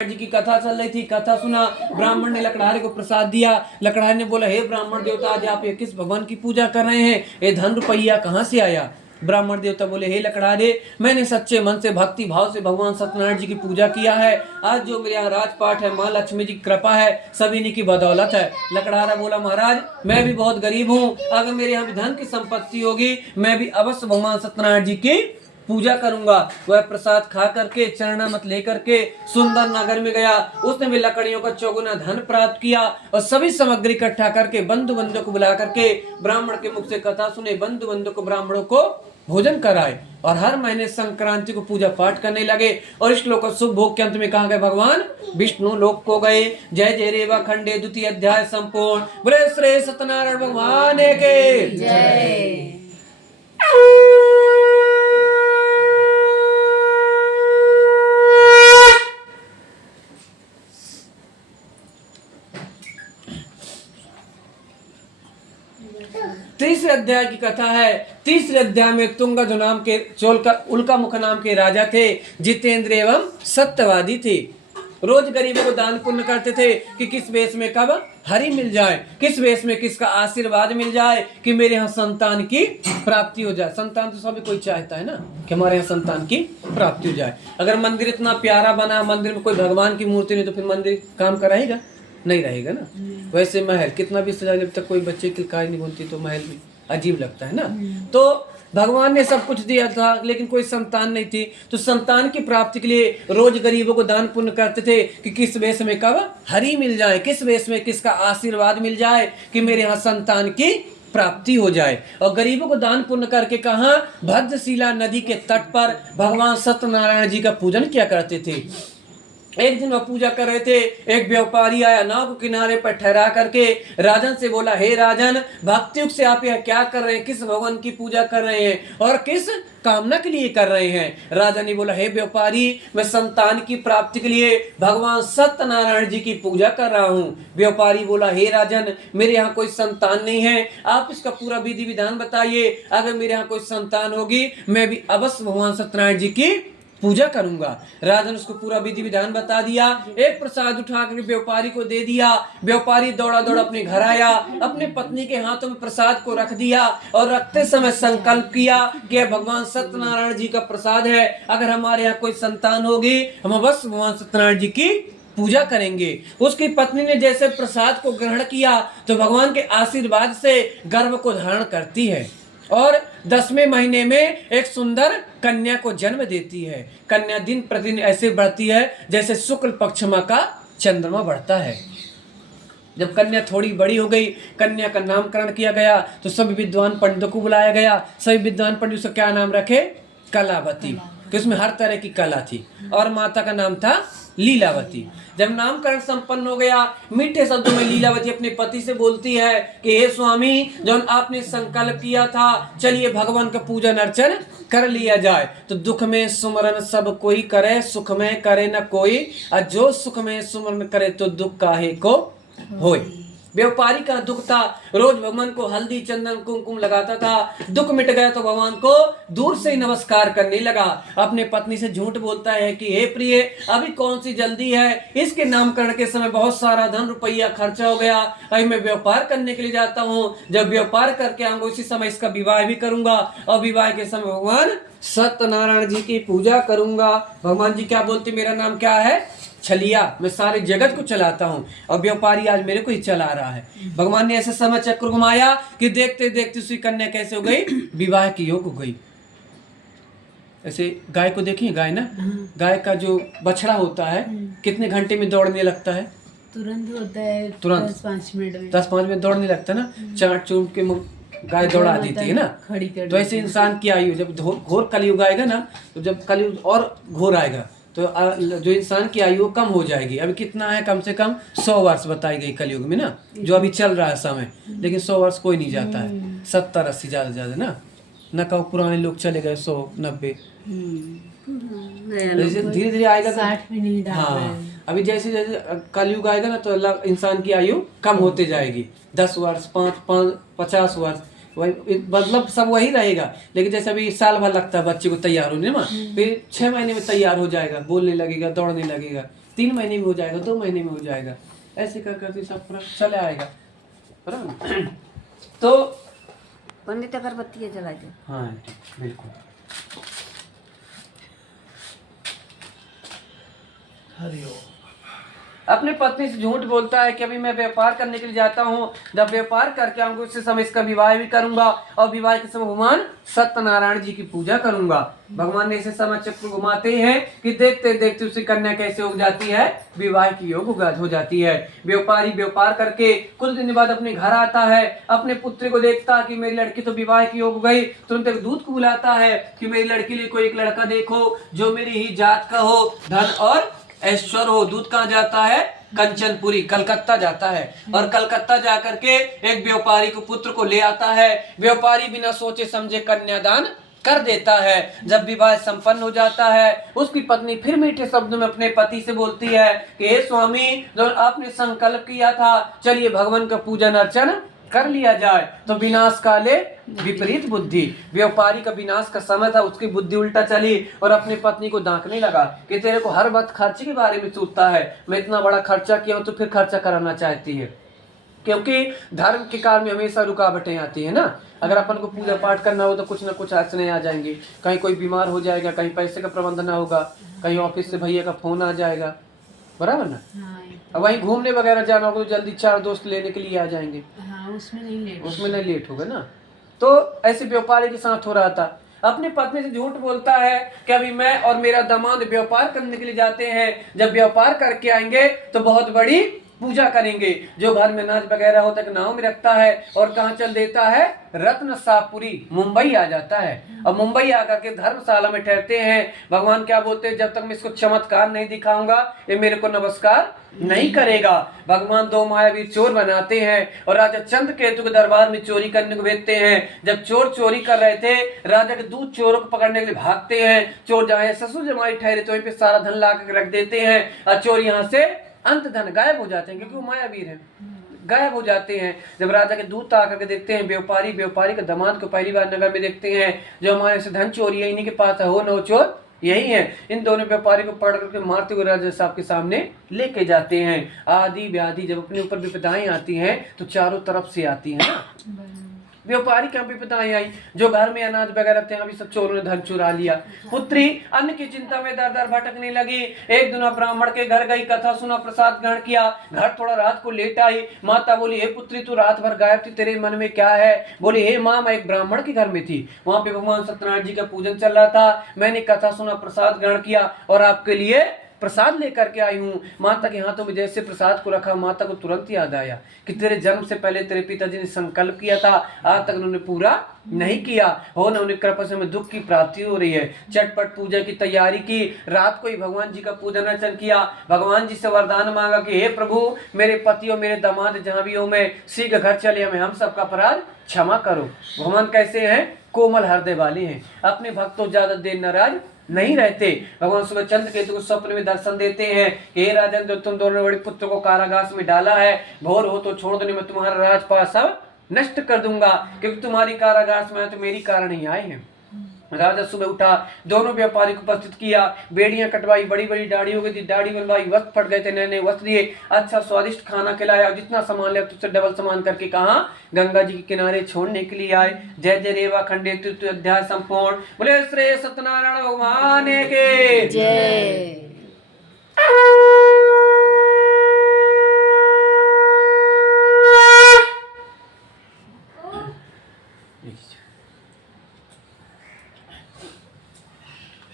जी की कथा चल रही थी, कथा सुना, ब्राह्मण ने लकड़हारे को प्रसाद दिया। लकड़हारे ने बोला, हे ब्राह्मण देवता, आज आप ये किस भगवान की पूजा कर रहे हैं? ये धन रुपया कहाँ से आया? ब्राह्मण देवता बोले, हे लकड़हारे, मैंने सच्चे मन से भक्ति भाव से भगवान सत्यनारायण जी की पूजा किया है। आज जो मेरे यहाँ राजपाट है, माँ लक्ष्मी जी की कृपा है, सब इन्हीं की बदौलत है। लकड़हारा बोला, महाराज मैं भी बहुत गरीब हूँ, अगर मेरे यहाँ भी धन की संपत्ति होगी मैं भी अवश्य भगवान सत्यनारायण जी की पूजा करूंगा। वह प्रसाद खा करके चरणामत लेकर के सुंदर नगर में गया। उसने भी लकड़ियों का चौगुना धन प्राप्त किया और सभी सामग्री इकट्ठा करके बंधु बंधु को बुला करके ब्राह्मण के मुख से कथा सुने, बंधु बंधु को ब्राह्मणों को भोजन कराए और हर महीने संक्रांति को पूजा पाठ करने लगे। और इस श्लोक शुभ भोग के अंत में कहा गए, भगवान विष्णु लोक को गए। जय जय रेवा खंडे द्वितीय अध्याय संपूर्ण। बोले श्री सत्यनारायण भगवान के जय। तीसरे अध्याय की कथा है। तीसरे अध्याय में तुंगा जो नाम के उल्का मुख नाम के राजा थे, जितेंद्र एवं सत्यवादी थे। रोज गरीबों को दान पुण्य करते थे कि किस वेश में कब हरि मिल जाए, किस वेश में किसका आशीर्वाद मिल जाए कि मेरे यहाँ संतान की प्राप्ति हो जाए। संतान तो सभी कोई चाहता है ना कि हमारे यहाँ संतान की प्राप्ति हो जाए। अगर मंदिर इतना प्यारा बना, मंदिर में कोई भगवान की मूर्ति नहीं, तो फिर मंदिर काम कराएगा नहीं, रहेगा ना। वैसे महल कितना भी सजा, जब तक कोई बच्चे की कार नहीं बनती तो महल भी अजीब लगता है ना। तो भगवान ने सब कुछ दिया था लेकिन कोई संतान नहीं थी, तो संतान की प्राप्ति के लिए रोज गरीबों को दान पुण्य करते थे कि किस वेश में कब हरि मिल जाए, किस वेश में किसका आशीर्वाद मिल जाए कि मेरे यहाँ संतान की प्राप्ति हो जाए। और गरीबों को दान पुण्य करके कहा, भद्रशिला नदी के तट पर भगवान सत्यनारायण जी का पूजन किया करते थे। एक दिन वह पूजा कर रहे थे, एक व्यापारी आया, नाव को किनारे पर ठहरा करके राजन से बोला, हे राजन, भक्ति युग से आप यह क्या कर रहे हैं? किस भगवान की पूजा कर रहे हैं और किस कामना के लिए कर रहे हैं? राजा ने बोला, हे व्यापारी, मैं संतान की प्राप्ति के लिए भगवान सत्यनारायण जी की पूजा कर रहा हूँ। व्यापारी बोला, हे राजन, मेरे यहाँ कोई संतान नहीं है, आप इसका पूरा विधि विधान बताइए। अगर मेरे यहाँ कोई संतान होगी मैं भी अवश्य भगवान सत्यनारायण जी की पूजा करूंगा। राजन उसको पूरा विधि विधान बता दिया। एक प्रसाद उठा कर व्यापारी को दे दिया। व्यापारी दौड़ा दौड़ा अपने घर आया, अपने पत्नी के हाथों में प्रसाद को रख दिया और रखते समय संकल्प किया कि भगवान सत्यनारायण जी का प्रसाद है, अगर हमारे यहाँ कोई संतान होगी हम अवश्य भगवान सत्यनारायण जी की पूजा करेंगे। उसकी पत्नी ने जैसे प्रसाद को ग्रहण किया तो भगवान के आशीर्वाद से गर्भ को धारण करती है और 10वें महीने में एक सुंदर कन्या को जन्म देती है। कन्या दिन प्रतिदिन ऐसे बढ़ती है जैसे शुक्ल पक्ष का चंद्रमा बढ़ता है। जब कन्या थोड़ी बड़ी हो गई, कन्या का नामकरण किया गया तो सभी विद्वान पंडितों को बुलाया गया। सभी विद्वान पंडित उसका क्या नाम रखे? कलावती, कि उसमें हर तरह की कला थी। और माता का नाम था लीलावती। जब नामकरण संपन्न हो गया, मीठे शब्दों में लीलावती अपने पति से बोलती है कि हे स्वामी, जब आपने संकल्प किया था, चलिए भगवान का पूजन अर्चन कर लिया जाए। तो दुख में सुमरन सब कोई करे, सुख में करे न कोई, और जो सुख में सुमरन करे तो दुख काहे को होए। व्यापारी का दुख था, रोज भगवान को हल्दी चंदन कुमकुम लगाता था। दुख मिट गया तो भगवान को दूर से ही नमस्कार करने लगा। अपने पत्नी से झूठ बोलता है कि हे प्रिय, अभी कौन सी जल्दी है, इसके नामकरण के समय बहुत सारा धन रुपया खर्चा हो गया, अभी मैं व्यापार करने के लिए जाता हूँ, जब व्यापार करके आऊंगा उसी समय इसका विवाह भी करूंगा और विवाह के समय भगवान सत्यनारायण जी की पूजा करूंगा। भगवान जी क्या बोलते, मेरा नाम क्या है? छलिया, मैं सारे जगत को चलाता हूँ और व्यापारी आज मेरे को ही चला रहा है। भगवान ने ऐसे समय चक्र घुमाया कि देखते देखते उसकी कन्या कैसे हो गई? विवाह की योग हो गई। ऐसे गाय को देखिए, गाय ना, गाय का जो बछड़ा होता है कितने घंटे में दौड़ने लगता है? तुरंत होता है, तुरंत 10-5 मिनट में। 10-5 मिनट दौड़ने लगता है ना। चाट चूम के गाय दौड़ा देती है ना। तो ऐसे इंसान की आयु जब घोर कलयुग आएगा ना, तो जब कलयुग और घोर आएगा तो जो इंसान की आयु कम हो जाएगी। अभी कितना है? कम से कम 100 वर्ष बताई गई कलयुग में ना, जो अभी चल रहा है समय। लेकिन 100 वर्ष कोई नहीं जाता है, 70-80 ज्यादा ना। न कहो पुराने लोग चले गए 100-90। धीरे धीरे आएगा 60 भी नहीं। हाँ, अभी जैसे जैसे कलयुग आएगा ना तो अल्लाह इंसान की आयु कम होते जाएगी। 10 वर्ष, 50 वर्ष, मतलब सब वही रहेगा। लेकिन जैसे अभी साल भर लगता है बच्चे को तैयार होने में, फिर 6 महीने में तैयार हो जाएगा, बोलने लगेगा, दौड़ने लगेगा। 3 महीने में हो जाएगा, 2 महीने में हो जाएगा, ऐसे कर करके सब फर्क चले आएगा, बराबर। तो पंडित अगरबत्ती जला दो। हाँ बिल्कुल। हरिओम। अपने पत्नी से झूठ बोलता है कि अभी मैं व्यापार करने के लिए जाता हूँ, जब व्यापार करके आऊंगा उससे समय इसका विवाह भी करूंगा और विवाह के समय भगवान सत्यनारायण जी की पूजा करूंगा। भगवान ने ऐसे समय चक्र घुमाते हैं कि देखते देखते उसकी कन्या कैसे हो जाती है, विवाह की योग हो जाती है। व्यापारी व्यापार करके कुछ दिन बाद अपने घर आता है, अपने पुत्र को देखता है कि मेरी लड़की तो विवाह की योग हो गई, तुरंत एक दूत को बुलाता है कि मेरी लड़की लिए कोई एक लड़का देखो जो मेरी ही जात का हो, धन और ऐश्वर हो। दूत कहाँ जाता है, कंचनपुरी कलकत्ता जाता है और कलकत्ता जाकर के एक व्यापारी को पुत्र को ले आता है। व्यापारी बिना सोचे समझे कन्यादान कर देता है। जब विवाह संपन्न हो जाता है, उसकी पत्नी फिर मीठे शब्दों में अपने पति से बोलती है कि हे स्वामी, जो आपने संकल्प किया था, चलिए भगवान का पूजन अर्चन कर लिया जाए। तो विनाश काले विपरीत बुद्धि, व्यापारी का विनाश का समय था, उसकी बुद्धि उल्टा चली और अपनी पत्नी को दांकने लगा कि तेरे को हर वक्त खर्चे के बारे में सोचता है, मैं इतना बड़ा खर्चा किया हूं तो फिर खर्चा कराना चाहती है। क्योंकि धर्म के कार्य में हमेशा रुकावटें आती है ना। अगर अपन को पूजा पाठ करना हो तो कुछ ना कुछ अड़चने आ जाएंगी, कहीं कोई बीमार हो जाएगा, कहीं पैसे का प्रबंध ना होगा, कहीं ऑफिस से भैया का फोन आ जाएगा, बराबर ना। अब वहीं घूमने वगैरह जाना होगा तो जल्दी 4 दोस्त लेने के लिए आ जाएंगे, उसमें नहीं लेट होगा ना। तो ऐसे व्यापारी के साथ हो रहा था। अपनी पत्नी से झूठ बोलता है कि अभी मैं और मेरा दामाद व्यापार करने के लिए जाते हैं, जब व्यापार करके आएंगे तो बहुत बड़ी पूजा करेंगे। जो घर में अनाज वगैरह होता है नाव में रखता है और कहाँ चल देता है, रत्न सापुरी मुंबई आ जाता है और मुंबई आकर के धर्मशाला में ठहरते हैं। भगवान क्या बोलते हैं, जब तक मैं इसको चमत्कार नहीं दिखाऊंगा ये मेरे को नमस्कार नहीं करेगा। भगवान 2 मायावी चोर बनाते हैं और राजा चंद्रकेतु के दरबार में चोरी करने को भेजते हैं। जब चोर चोरी कर रहे थे, राजा के दूत चोरों को पकड़ने के लिए भागते हैं। चोर जहाँ ससुर जमाई ठहरे तो वहीं पे सारा धन ला कर रख देते हैं और चोर यहाँ से अंत धन गायब हो जाते हैं, क्योंकि वो मायावीर है, गायब हो जाते हैं। जब राजा के दूत आकर के देखते हैं व्यापारी के दामाद को पहली बार नगर में देखते हैं, जो हमारे से धन चोरी है इन्हीं के पास है, हो न हो चोर यही है। इन दोनों व्यापारी को पकड़ करके मारते हुए राजा साहब के सामने लेके जाते हैं। आदि व्याधि जब अपने ऊपर विपदाएं आती हैं तो चारों तरफ से आती है ना। व्यापारी क्या विपदाएं आई, जो घर में अनाज वगैरह थे अभी सब चोरों ने धन चुरा लिया। पुत्री अन्न की चिंता में दर दर भटकने लगी। एक दिन ब्राह्मण के घर गई, कथा सुना, प्रसाद ग्रहण किया, घर थोड़ा रात को लेट आई। माता बोली, हे पुत्री तू रात भर गायब थी, तेरे मन में क्या है? बोली, हे माँ मैं एक ब्राह्मण के घर में थी, वहां पे भगवान सत्यनारायण जी का पूजन चल रहा था, मैंने कथा सुना, प्रसाद ग्रहण किया और आपके लिए प्रसाद लेकर के आई हूँ। माता के हाथों में जैसे प्रसाद को रखा, माता को तुरंत याद आया कि तेरे जन्म से पहले तेरे पिताजी ने संकल्प किया था, आज तक उन्होंने पूरा नहीं किया हो, न उन्हें कृपा से में दुख की प्राप्ति हो रही है। चटपट पूजा की तैयारी की, रात को ही भगवान जी का पूजन अर्चन किया, भगवान जी से वरदान मांगा कि हे प्रभु मेरे पति और मेरे दामाद जहाँ भी हो मैं शीघ्र घर चले, हमें हम सबका अपराध क्षमा करो। भगवान कैसे हैं, कोमल हृदय वाले हैं, अपने भक्तों ज्यादा देर नाराज नहीं रहते। भगवान सुबह चंद्रकेतु को स्वप्न में दर्शन देते हैं, हे राजन जो तुम दोनों बड़े पुत्र को कारागार में डाला है, भोर हो तो छोड़ दो, मैं तुम्हारा राजपाट सब नष्ट कर दूंगा, क्योंकि तुम्हारी कारागार में तो मेरी कारण ही आए हैं। राजा सुबह उठा, दोनों व्यापारी को उपस्थित किया, बेड़ियां कटवाई, बड़ी बड़ी दाढ़ी हो गई थी, दाढ़ी बनवाई, वस्त्र फट गए थे, नए नए वस्त्र दिए, अच्छा स्वादिष्ट खाना खिलाया, जितना सामान लिया उससे डबल सामान करके कहा गंगा जी के किनारे छोड़ने के लिए आए। जय जय रेवा खंडे तृतीय अध्याय संपूर्ण। बोले श्री सत्यनारायण भगवान के जय।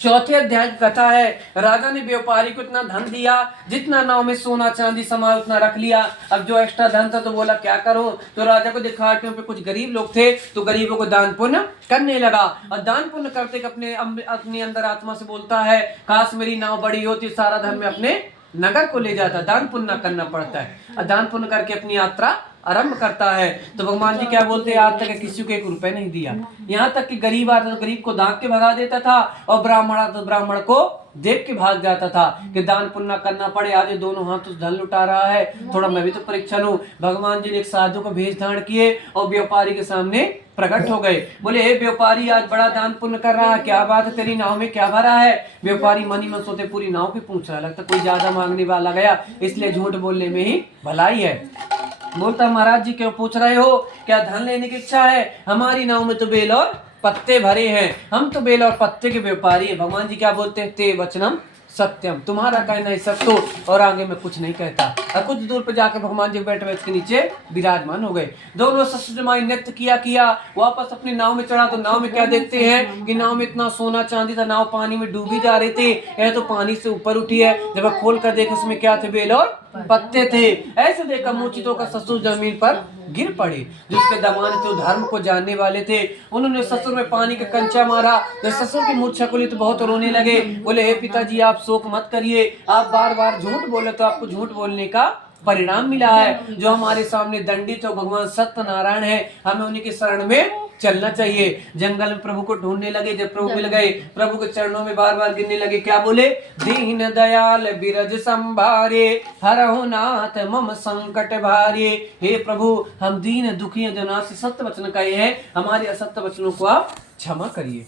चौथे अध्याय की कथा है। राजा ने व्यापारी को इतना धन दिया, जितना नाव में सोना चांदी समाया उतना रख लिया। अब जो एक्स्ट्रा धन था तो बोला क्या करूं, तो राजा को दिखा कि कुछ गरीब लोग थे तो गरीबों को दान पुण्य करने लगा। और दान पुण्य करते अपने अंदर आत्मा से बोलता है, काश मेरी नाव बड़ी होती, सारा धन में अपने नगर को ले जाता। दान पुण्य करना पड़ता है और दान पुण्य करके अपनी यात्रा आरंभ करता है। तो भगवान जी क्या बोलते हैं, आज तक किसी को 1 रुपए नहीं दिया। यहाँ तक कि गरीब आता तो गरीब को दांत के भगा देता था और ब्राह्मण आता तो ब्राह्मण को देख के भाग जाता था कि दान पुण्य करना पड़े, आज ये दोनों हाथ तो धन लुटा रहा है, थोड़ा मैं भी तो परीक्षा लूं। भगवान जी ने एक साधु को भेष धारण किए और व्यापारी के सामने प्रकट हो गए। बोले हे व्यापारी, आज बड़ा दान पुण्य कर रहा है, क्या बात है, तेरी नाव में क्या भरा है? व्यापारी मनी मन सोते पूरी नाव पे पूछ रहा, लगता कोई ज्यादा मांगने वाला गया, इसलिए झूठ बोलने में ही भलाई है। बोलता महाराज जी क्यों पूछ रहे हो, क्या धन लेने की इच्छा है? हमारी नाव में तो बेल और पत्ते भरे हैं, हम तो बेल और पत्ते के व्यापारी हैं। भगवान जी क्या बोलते हैं, ते वचनम सत्यम, तुम्हारा कहना ही सत्य और आगे मैं कुछ नहीं कहता। और कुछ दूर पर जाकर भगवान जी बैठ के नीचे विराजमान हो गए। दोनों ससुरमाई नृत्य किया, वापस अपनी नाव में चढ़ा तो नाव में क्या देखते हैं कि नाव में इतना सोना चांदी था, नाव पानी में डूबी जा रही थी, यह तो पानी से ऊपर उठी है। जब खोल कर देखो उसमें क्या थे, बेल और पत्ते थे। ऐसे देखकर मूर्छित होकर ससुर जमीन पर गिर पड़े। जिसके दामाद थे धर्म को जानने वाले थे, उन्होंने ससुर में पानी का कंचा मारा। तो ससुर की मूर्छा खुली तो बहुत रोने लगे। बोले हे पिताजी, आप शोक मत करिए, आप बार बार झूठ बोले तो आपको झूठ बोलने का परिणाम मिला है। जो हमारे सामने दंडित हो भगवान सत्यनारायण है, हमें उन्हीं के शरण में चलना चाहिए। जंगल में प्रभु को ढूंढने लगे, जब प्रभु मिल गए, प्रभु के चरणों में बार बार गिरने लगे। क्या बोले, दीन दयाल बिरज संभारे, हरहु नाथ मम संकट भारे। हे प्रभु, हम दीन दुखी हैं, जो नाथ से सत्य वचन कहे हैं, हमारे असत्य वचनों को आप क्षमा करिए।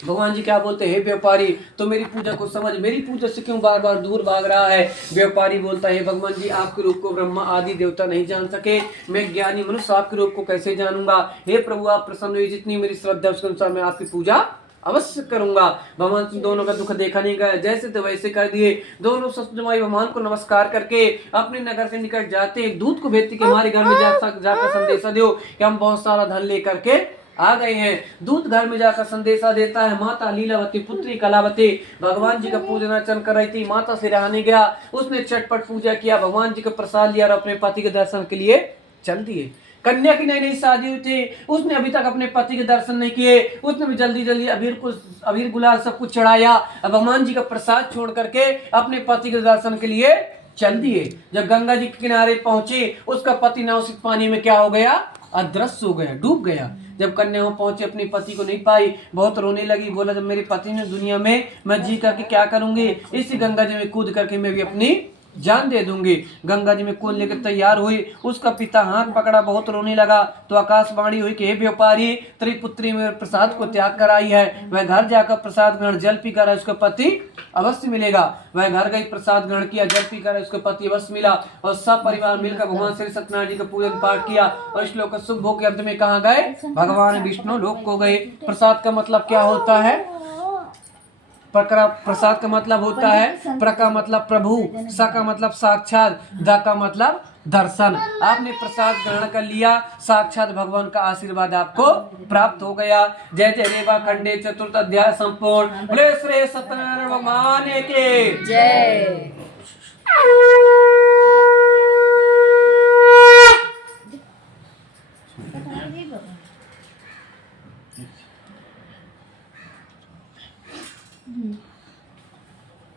भगवान जी क्या बोलते हैं, हे व्यापारी, तो मेरी पूजा को समझ, मेरी पूजा से क्यों बार बार दूर भाग रहा है? व्यापारी बोलता है, भगवान जी आपके रूप को ब्रह्मा आदि देवता नहीं जान सके, मैं ज्ञानी मनुष्य आपके रूप को कैसे जानूंगा? हे प्रभु, आप प्रसन्न हुई, जितनी मेरी श्रद्धा उसके अनुसार मैं आपकी पूजा अवश्य करूंगा। भगवान दोनों का दुख देखा नहीं गया, जैसे तो वैसे कर दिए। दोनों ससुरमाई भगवान को नमस्कार करके अपने नगर के निकट जाते एक दूत को भेजते कि हमारे घर में जाकर संदेशा दो कि हम बहुत सारा धन लेकर के आ गए हैं। दूत घर में जाकर संदेशा देता है, माता लीलावती पुत्री कलावती भगवान जी का पूजन अर्चन कर रही थी, माता से रहने गया, उसने चटपट पूजा किया, भगवान जी का प्रसाद लिया और अपने पति के दर्शन के लिए चल दिए। कन्या की नई नई शादी हुई थी, उसने अभी तक अपने पति के दर्शन नहीं किए, उसने भी जल्दी जल्दी अबीर गुलाल सब कुछ चढ़ाया, भगवान जी का प्रसाद छोड़ करके अपने पति के दर्शन के लिए चल दिए। जब गंगा जी के किनारे पहुंचे, उसका पति नाव पानी में क्या हो गया, अदृश्य हो गया, डूब गया। जब कन्या वहां पहुंचे, अपने पति को नहीं पाई, बहुत रोने लगी। बोला जब मेरे पति ने दुनिया में, मैं जी करके क्या करूंगी, इसी गंगा जी में कूद करके मैं भी अपनी जान दे दूंगी। गंगा जी में कूद लेकर तैयार हुई, उसका पिता हाथ पकड़ा, बहुत रोने लगा। तो आकाशवाणी हुई कि हे व्यापारी, तेरी पुत्री मेरे प्रसाद को त्याग कर आई है, वह घर जाकर प्रसाद ग्रहण जल पी कर उसका पति अवश्य मिलेगा। वह घर गई, प्रसाद ग्रहण किया, जल पी कर उसका पति अवश्य मिला और सब परिवार मिलकर भगवान श्री सत्यनारायण जी का पूजन पाठ किया। और श्लोक शुभ हो के अंत में कहाँ गए, भगवान विष्णु लोक को गए। प्रसाद का मतलब क्या होता है, प्रसाद का मतलब होता है, प्र का मतलब प्रभु, स का मतलब साक्षात, द का मतलब दर्शन। आपने प्रसाद ग्रहण कर लिया, साक्षात भगवान का आशीर्वाद आपको प्राप्त हो गया। जय जय रेवा खंडे चतुर्थ अध्याय संपूर्ण। बोले श्री सत्यनारायण भगवान के जय।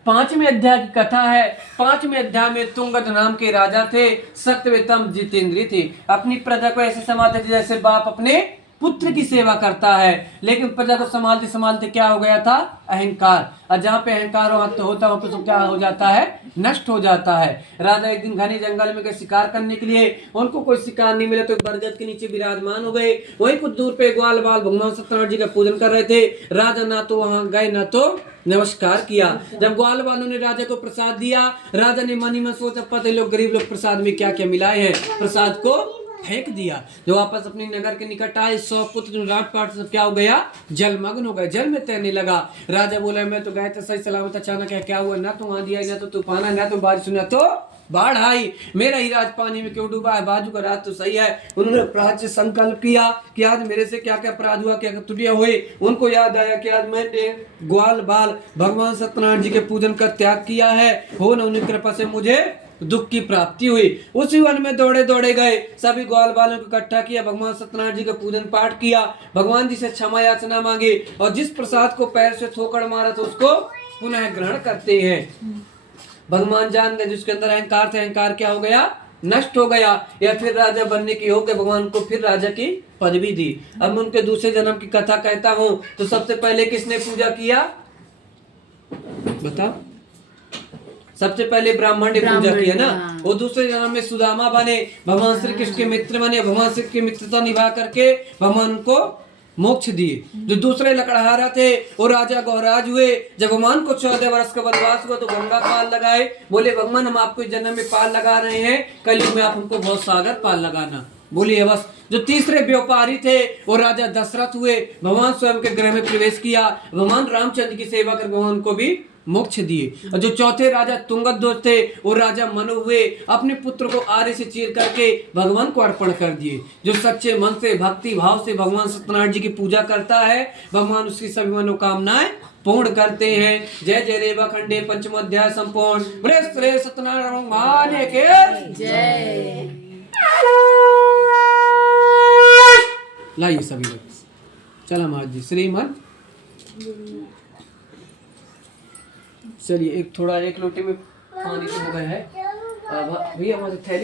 5वें अध्याय की कथा है। 5वें अध्याय में तुंगद नाम के राजा थे, सत्यवेतम जितेंद्रिय थे। अपनी प्रजा को ऐसे संभालते थे जैसे बाप अपने पुत्र की सेवा करता है। लेकिन प्रजा को संभालते संभालते क्या हो गया था, अहंकार। और जहाँ पे अहंकार होता है तो क्या हो जाता है, नष्ट हो जाता है। राजा एक दिन घने जंगल में गए शिकार करने के लिए, उनको कोई शिकार नहीं मिला तो बरगद के नीचे विराजमान हो गए। वहीं कुछ दूर पे ग्वाल बाल भगवान सत्यनारायण जी का पूजन कर रहे थे। राजा ना तो वहां गए ना तो नमस्कार किया। जब ग्वाल वालों ने राजा को प्रसाद दिया, राजा ने मन ही में सोचा पते लोग गरीब लोग प्रसाद में क्या क्या मिलाए हैं, प्रसाद को फेंक दिया। जो वापस अपने नगर के निकट आए, 100 पुत्र राट पाट सब क्या हो गया, जलमग्न हो गए, जल में तैरने लगा। राजा बोला मैं तो गए थे सही सलामत, अचानक है क्या हुआ, ना तो आंधी आई, ना तो तूफान आई, ना तो बारिश हुई, ना तो बाढ़ आई, मेरा ही राज पानी में क्यों डूबा है, बाजू का राज तो सही है। उन्होंने अपराध से संकल्प किया कि आज मेरे से क्या क्या अपराध हुआ, क्या क्या त्रुटियां हुई। उनको याद आया कि आज मैंने ग्वाल बाल भगवान सत्यनारायण जी के पूजन का त्याग किया है, हो न उनकी कृपा से मुझे दुख की प्राप्ति हुई। उसी वन में दौड़े दौड़े गए, सभी ग्वाल बालों को इकट्ठा किया, भगवान सत्यनारायण जी का पूजन पाठ किया, भगवान जी से क्षमा याचना मांगी और जिस प्रसाद को पैर से ठोकर मारा था उसको पुनः ग्रहण करते हैं। भगवान जान गए जिसके अंदर अहंकार थे, अहंकार क्या हो गया, नष्ट हो गया। या फिर राजा बनने की हो गए, भगवान को फिर राजा की पदवी दी। अब मैं उनके दूसरे जन्म की कथा कहता हूँ। तो सबसे पहले किसने पूजा किया, बताओ। सबसे पहले ब्राह्मण ने पूजा की है ना, हाँ। वो दूसरे जन्म में सुदामा बने, भगवान श्री कृष्ण के मित्र बने, भगवान श्री की मित्रता निभा करके भगवान को मोक्ष दिए। जो दूसरे लकड़हारा थे वो राजा गौराज हुए। जब भगवान को 14 वर्ष का वनवास हुआ तो गंगा पाल लगाए, बोले भगवान हम आपको इस जन्म में पाल लगा रहे हैं, कलयुग में आप हमको बहुत सागर पाल लगाना। बोलिए बस। जो तीसरे व्यापारी थे वो राजा दशरथ हुए, भगवान स्वयं के गृह में प्रवेश किया, भगवान रामचंद्र की सेवा कर भगवान को भी मोक्ष दिए। और जो चौथे राजा तुंगध्वज थे वो राजा मनु हुए, अपने पुत्र को आरे से चीर करके भगवान को अर्पण कर दिए। जो सच्चे मन से भक्ति भाव से भगवान सत्यनारायण जी की पूजा करता है, भगवान उसकी सभी मनोकामनाएं पूर्ण करते हैं। जय जय रेवा खंडे पंचम अध्याय संपूर्ण। बोले श्री सत्यनारायण भगवान के जय। लाइए सभी लोग। चला महाराज जी श्रीमद। चलिए एक थोड़ा एक लोटे में पानी तो हो गया है। भैया हमारी थैली